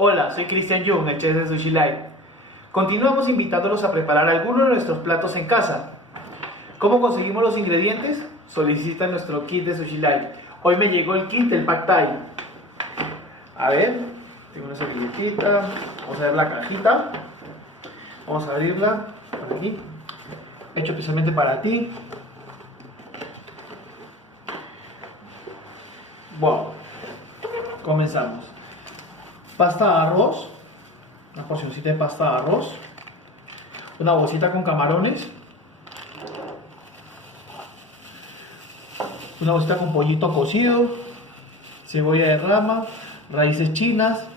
Hola, soy Cristian Jung, el chef de Sushi Life. Continuamos invitándolos a preparar algunos de nuestros platos en casa. ¿Cómo conseguimos los ingredientes? Solicita nuestro kit de Sushi Life. Hoy me llegó el kit del Pad Thai. A ver, tengo una servilletita. Vamos a ver la cajita. Vamos a abrirla por aquí. Hecho especialmente para ti. Wow. Comenzamos. Pasta de arroz, una porcioncita de pasta de arroz, una bolsita con camarones, una bolsita con pollito cocido, cebolla de rama, raíces chinas,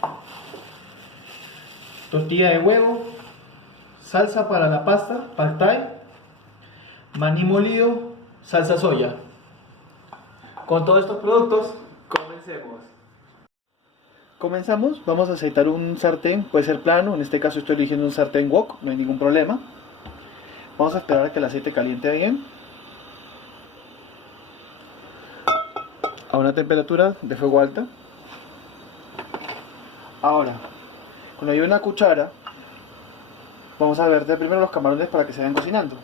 tortilla de huevo, salsa para la pasta, pad thai, maní molido, salsa soya. Con todos estos productos, comencemos. Comenzamos, vamos a aceitar un sartén, puede ser plano, en este caso estoy eligiendo un sartén wok, no hay ningún problema. Vamos a esperar a que el aceite caliente bien. A una temperatura de fuego alta. Ahora, cuando hay una cuchara, vamos a verter primero los camarones para que se vayan cocinando.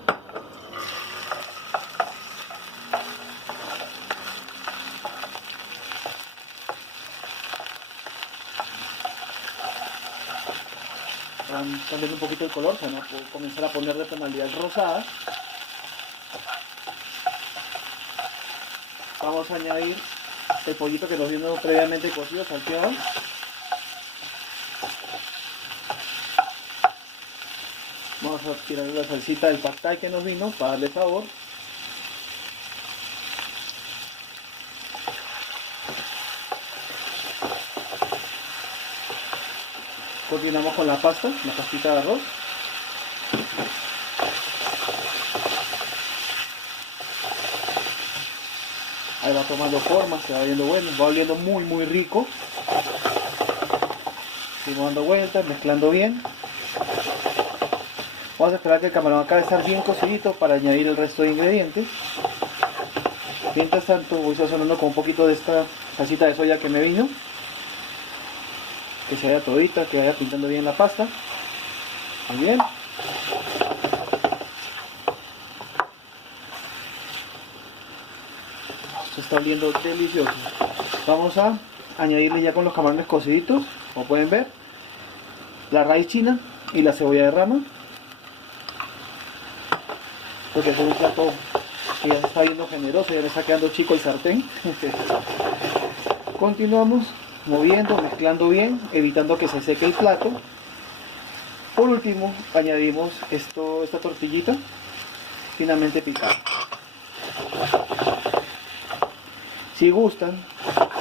Van cambiando un poquito el color, se van a comenzar a poner de tonalidad rosada. Vamos a añadir el pollito que nos vino previamente cocido, salteado. Vamos a tirar la salsita del pad thai que nos vino para darle sabor. Continuamos con la pastita de arroz. Ahí va tomando forma, se va viendo bueno, va oliendo muy rico. Seguimos dando vueltas, mezclando bien. Vamos a esperar que el camarón acabe de estar bien cocidito para añadir el resto de ingredientes. Mientras tanto voy sazonando con un poquito de esta salsita de soya que me vino. Que se vaya todita, que vaya pintando bien la pasta. Muy bien. Se está oliendo delicioso. Vamos a añadirle ya con los camarones cociditos, como pueden ver, la raíz china y la cebolla de rama. Porque es un plato que ya se está viendo generoso, ya le está quedando chico el sartén. Continuamos moviendo, mezclando bien, evitando que se seque el plato. Por último, añadimos esta tortillita finamente picada. Si gustan,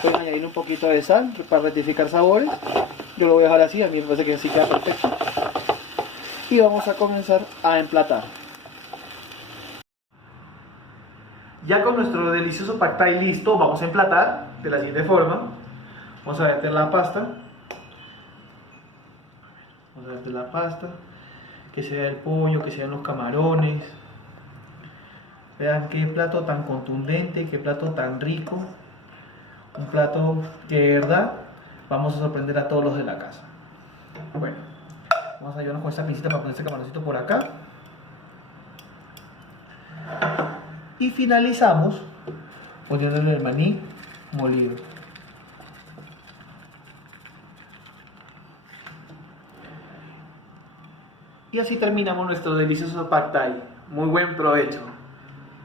pueden añadir un poquito de sal para rectificar sabores. Yo lo voy a dejar así, a mí me parece que así queda perfecto. Y vamos a comenzar a emplatar. Ya con nuestro delicioso pad thai listo, vamos a emplatar de la siguiente forma. Vamos a verter la pasta. Vamos a verter la pasta. Que se vea el pollo, que se vean los camarones. Vean qué plato tan contundente, qué plato tan rico. Un plato que de verdad vamos a sorprender a todos los de la casa. Bueno, vamos a ayudarnos con esta pincita para poner este camaroncito por acá. Y finalizamos poniéndole el maní molido. Y así terminamos nuestro delicioso pad thai. Muy buen provecho.